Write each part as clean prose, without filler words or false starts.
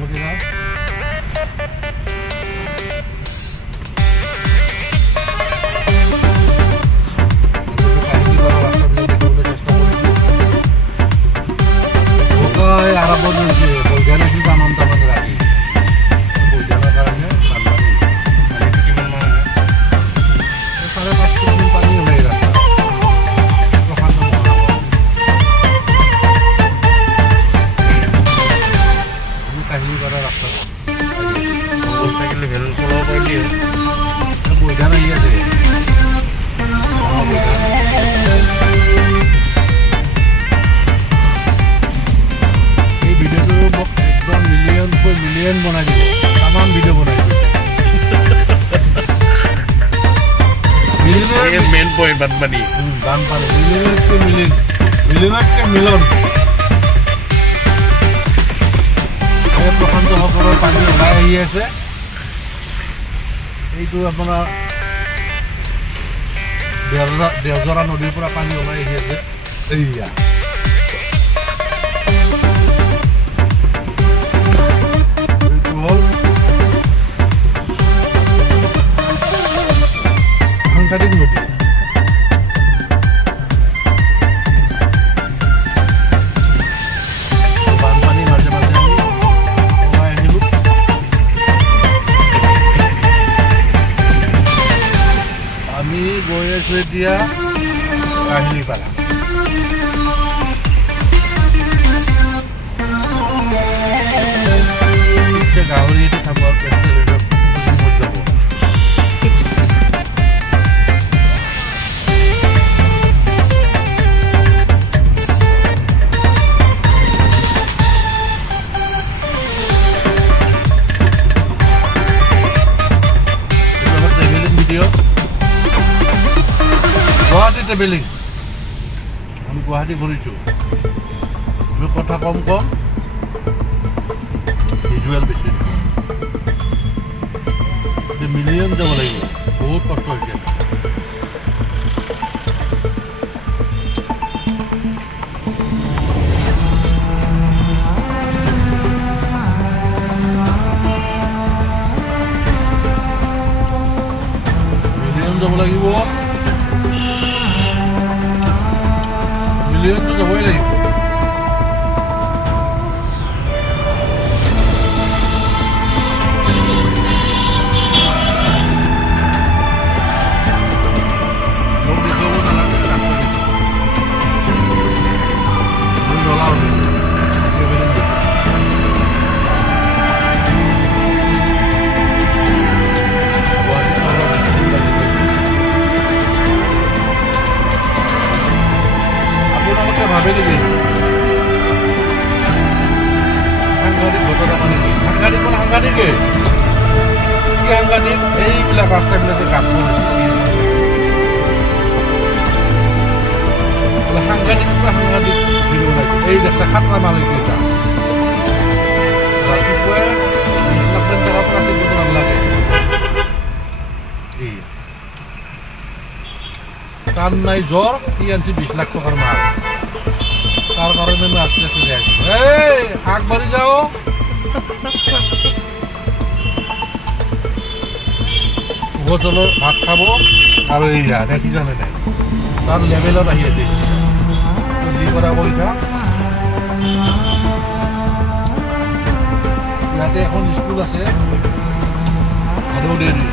লগে না मिलियन बना दी तमाम वीडियो बनाई ये मेन पॉइंट बनबनी मिलियन के मिलन प्रशांत सकলৰ পানী ওলাই আহি আছে এইটো আপোনাৰ দেওজৰা নদীৰ পৰা পানী ওলাই আহি আছে এইয়া সাংঘাতিক নদী বানপানী মাজে মাজে আমি ওলাই আহিলোঁ আমি গৈ আছো এতিয়া কাহিলীপাৰা গাহৰি এটি খাব गुवाहाटी ट्रेवलिंग আমি গুৱাহাটী ঘূৰিছোঁ আমি কথা কম ভিজুৱেল বেছি মিলিয়ন যাব লাগিব বহুত কষ্ট হৈছে মিলিয়ন যাব লাগিব মিলিয়ন তো যাবই লাগিব ভাবে নেকি সাংঘাতিক ঘটনা মানে কি সাংঘাতিক মানে সাংঘাতিকে কি সাংঘাতিক এইবিলাক ৰাস্তাবিলাকে কাম কৰিছে সাংঘাতিক ভিডিঅ' বনাইছে এই দেখা সাতটা মালিকেইটা ৰাতিপুৱাই 20 লাখ টকাৰ পৰা দিব নালাগে কাম নাই জ্বৰ কি আনছি 20 লাখ টকাৰ মাল তাৰ কাৰণে আমি আস্তে আস্তে যাই এই আগবাড়ি যাও গোচলৰ ভাত খাব আৰু এই যা দেখি জানে নাই তাৰ লেভেলত আহি আছে যি কৰা পইচা ইয়াতে এখন স্কুল আছে আৰু দেৰি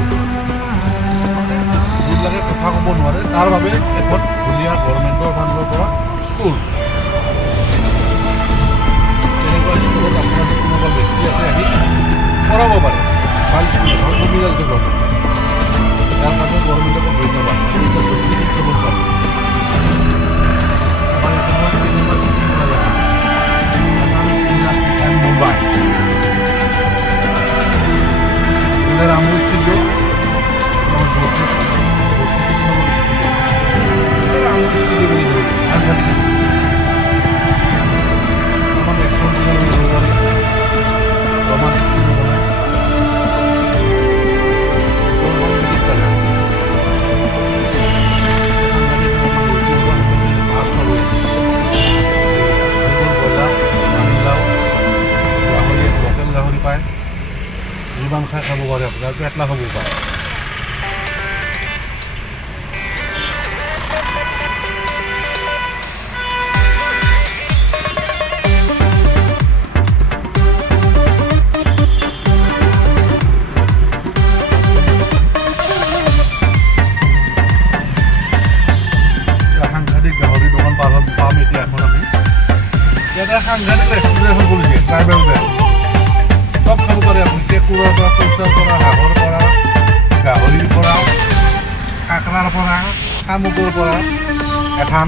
যিবিলাকে কথা ক'ব নোৱাৰে তাৰ বাবে এখন ধুনীয়া গভৰ্ণমেণ্টৰ ফাণ্ডৰ পৰা স্কুল আপনার কোনো ব্যক্তি আছে আহি পড়াব পারে ভাল স্কুল ভাল সুবিধা দিতে পারবে তার কাছে গভর্নমেন্টকে ধন্যবাদ মুম্বাই আমুল ছিল আমুল কিমান খাই খাব পাৰে আপোনাৰ পেটলা খাব পাৰে সাংঘাতিক গাহৰি দোকান পাম এতিয়া এখন আমি এটা সাংঘাতিক ৰেষ্টুৰেণ্ট খুলিছে ট্ৰাইবেল বেল সব খাব পাৰে আপুনি কেঁকুৰাৰ পৰা পইচাৰ পৰা হাঁহৰ পৰা গাহৰিৰ পৰা কাকৰাৰ পৰা শামুকৰ পৰা এঠান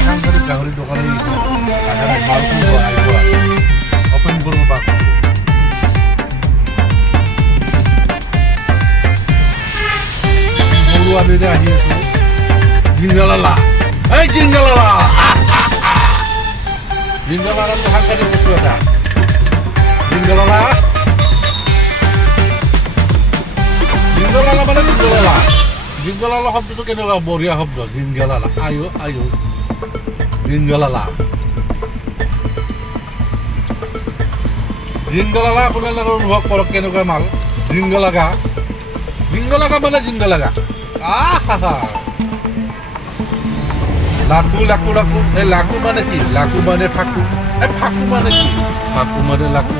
সাংঘাতিক গাহৰি দোকানে মাল কৰিব আহিব অপেন কৰিব বাক সৰু আবেলি আহি আছো জিংগালালা এই জিংগালালা জিংগালালাটো সাংঘাতিক বস্তু এটা জিংগালালা জিংগালালা মানে জিংগালালা জিংগালালা শব্দটো কেনেকুৱা বঢ়িয়া শব্দ জিংগালালা আয়ো আয়ো জিংগালালা জিংগালালা আপোনালোকে অনুভৱ কৰক কেনেকুৱা মাল জিংগালাগা জিংগালাগা মানে জিংগালাগা লাকু লাকু লাকু এই লাকু মানে কি লাকু মানে ফাকু এই ফাকু মানে কি ফাকু মানে লাকু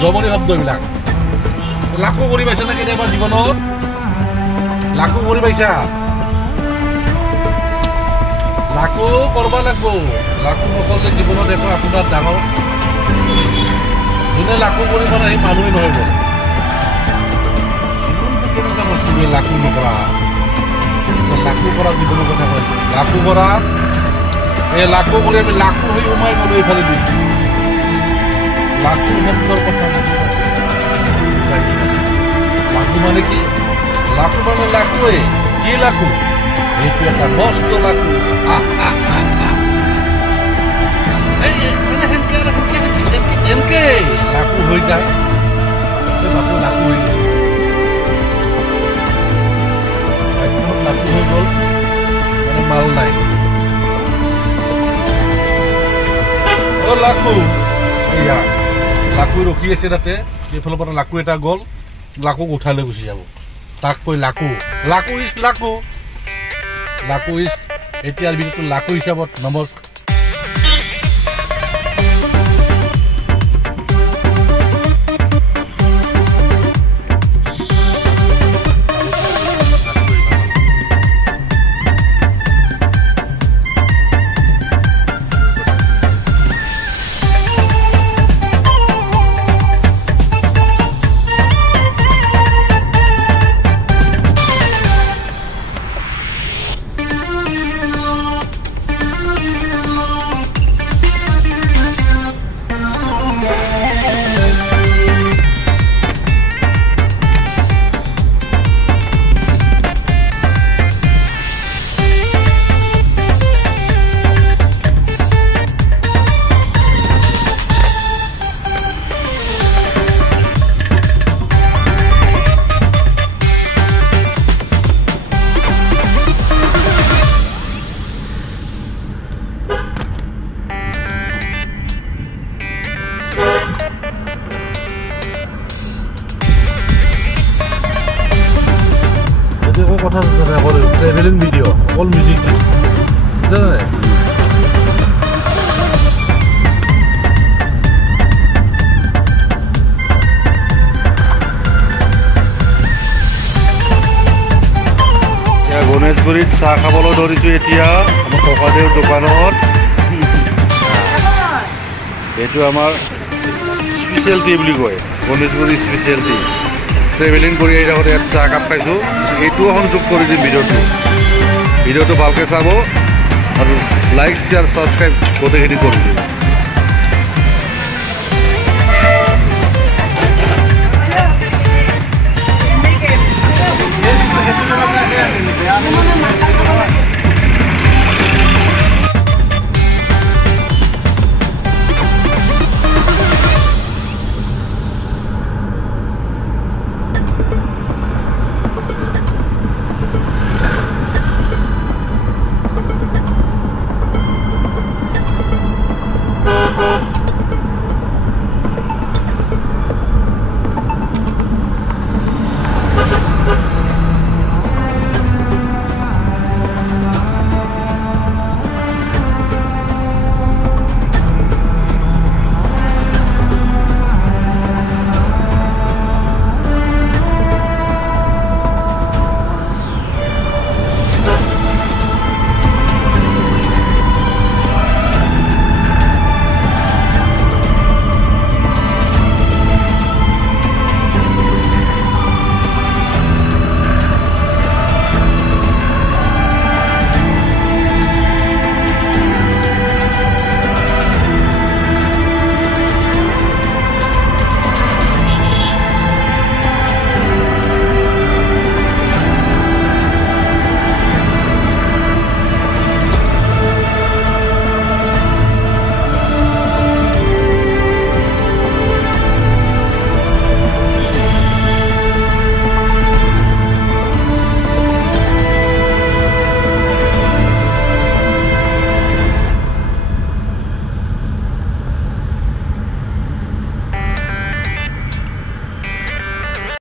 জমনি শব্দবিলাক লাকু কৰি পাইছা নে কেতিয়াবা জীৱনত লাকু কৰি পাইছা লাকু কৰিব লাগিব লাকু নকৰিলে জীৱনত একো আপোনাৰ ডাঙৰ যোনে লাকু কৰিব নাই মানুহে নহয় বোলে কেনেকুৱা বস্তু লাকু নকৰা লাকু কৰা জীৱনৰ কথা কয় লাকু কৰা এই লাকু কৰি আমি লাকু হৈ সোমাই গ'লো এইফালে দি লাকু শব্দৰ কথা লাকু মানে কি লাকু মানে লাকুৱে কি লাকু এইটো এটা মস্ত লাকু এনেকে লাকু হৈ যায় লাকু লাকু হৈ যায় লাকু হৈ গ'ল মানে মাল নাই অ লাকু এয়া লাকু ৰখি আছে তাতে এইফালৰ পৰা লাকু এটা গ'ল লাকুক উঠাই লৈ গুচি যাব তাক কৈ লাকু লাকু ইজ লাকু লাকু ইজ এতিয়াৰ ভিতৰতো লাকু হিচাপত নম্বৰ কথা ট্ৰেভেলিং ভিডিঅ' অকল মিউজিক জানে গণেশগুৰিত চাহ খাবলৈ ধৰিছোঁ এতিয়া আমাৰ ককাদেউৰ দোকানত এইটো আমাৰ স্পেচিয়েলিটি বুলি কয় গণেশগুৰি স্পেচিয়েলিটি ট্ৰেভেলিং কৰি আহি থাকোঁতে ইয়াত চাহ কাপ খাইছোঁ এইটোও সংযোগ কৰি দিম ভিডিঅ'টো ভালকৈ চাব আৰু লাইক শ্বেয়াৰ ছাবস্ক্ৰাইব গোটেইখিনি কৰি দিম